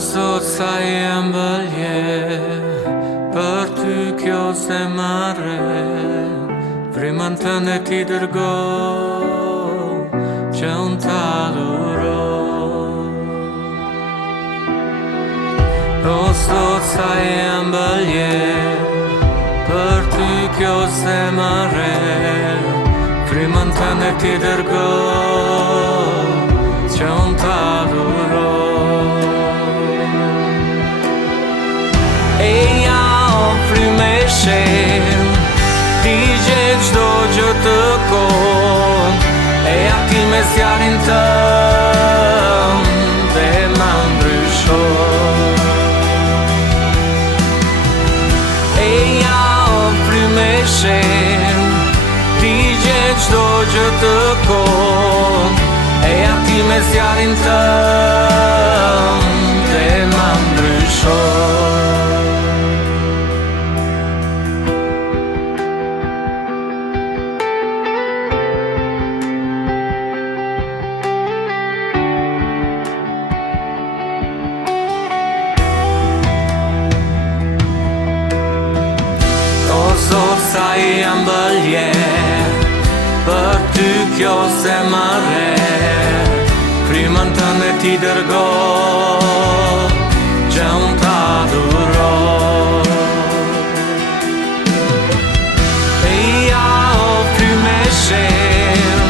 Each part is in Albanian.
Zot sa jem bëlje për ty kjo zemare, frymën tënde ti dërgo që unë t'aduro. O Zot sa jem bëlje për ty kjo zemare, frymën tënde ti dërgo që unë t'aduro. Eja o frymë e shenjtë, ti gjet çdo gjë të kon, eja ti me zjarrin tëm dhe ma ndryshon. Eja o frymë e shenjtë, ti gjet çdo gjë të kon, eja ti me zjarrin tëm dhe ma ndryshon. Zot sa jam bëlje për ty kjo zemare, frymën tënde ti dërgo që unë t'aduro. Eja o frymë e shenjtë,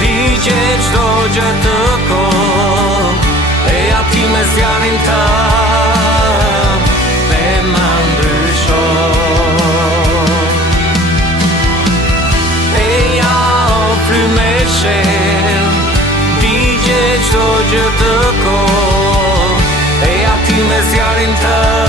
ti gjet çdo gjë të kon, eja ti me zjarrin tëm dhe ma ndryshon. Çdo gjë të kon, eja ti me zjarrin tëm